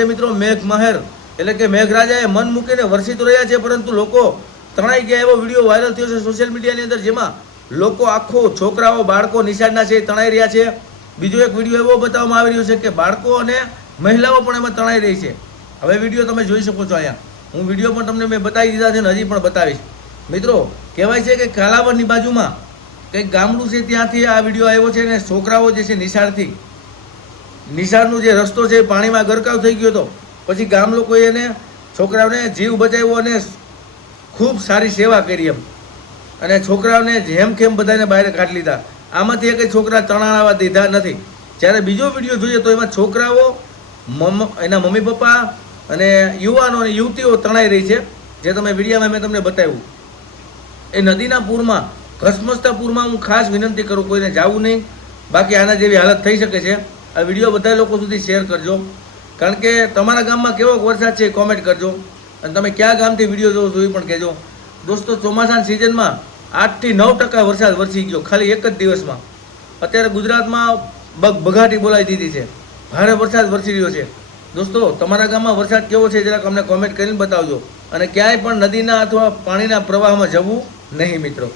છે મિત્રો મેઘ મહેર, એટલે કે મેઘરાજાએ મન મૂકીને વરસી તો રહ્યા છે, પરંતુ લોકો તણાઈ ગયા એવો વિડીયો વાયરલ થયો છે સોશિયલ મીડિયાની અંદર, જેમાં લોકો આખો છોકરાઓ બાળકો નિશાળના છે તણાઈ રહ્યા છે. બીજો એક વિડીયો એવો બતાવવામાં આવી રહ્યો છે કે બાળકો અને મહિલાઓ પણ એમાં તણાઈ રહી છે. હવે વિડીયો તમે જોઈ શકો છો. અહીંયા હું વિડીયો પણ તમને મેં બતાવી દીધા છે ને હજી પણ બતાવીશ. મિત્રો કહેવાય છે કે કાલાવડની બાજુમાં કંઈક ગામડું છે, ત્યાંથી આ વિડીયો આવ્યો છે. અને છોકરાઓ જે છે નિશાળનો જે રસ્તો છે પાણીમાં ગરકાવ થઈ ગયો હતો. પછી ગામ લોકોએ એને છોકરાઓને જીવ બચાવ્યો અને ખૂબ સારી સેવા કરી એમ, અને છોકરાઓને જેમખેમ બધાને બહાર કાઢી લીધા. આમાંથી એક છોકરા તણાવા દીધા નથી. જ્યારે બીજો વિડીયો જોઈએ તો એમાં છોકરાઓ, એના મમ્મી પપ્પા અને યુવાનો અને યુવતીઓ તણાઈ રહી છે, જે તમે વિડીયોમાં મેં તમને બતાવ્યું. એ નદીના પૂરમાં, ઘસમસતા પૂરમાં હું ખાસ વિનંતી કરું કોઈને જવું નહીં, બાકી આના જેવી હાલત થઈ શકે છે. આ વિડીયો બધા લોકો સુધી શેર કરજો, કારણ કે તમારા ગામમાં કેવો વરસાદ છે એ કોમેન્ટ કરજો, અને તમે કયા ગામથી વિડીયો જોવો છો એ પણ કહેજો. દોસ્તો, ચોમાસાની સિઝનમાં 8 થી 9% વરસાદ વરસી ગયો ખાલી એક જ દિવસમાં. અત્યારે ગુજરાતમાં બગાટી બોલાવી દીધી છે, ભારે વરસાદ વરસી રહ્યો છે. દોસ્તો, તમારા ગામમાં વરસાદ કેવો છે જરાક અમને કોમેન્ટ કરીને બતાવજો, અને ક્યાંય પણ નદીના અથવા પાણીના પ્રવાહમાં જવું નહીં મિત્રો.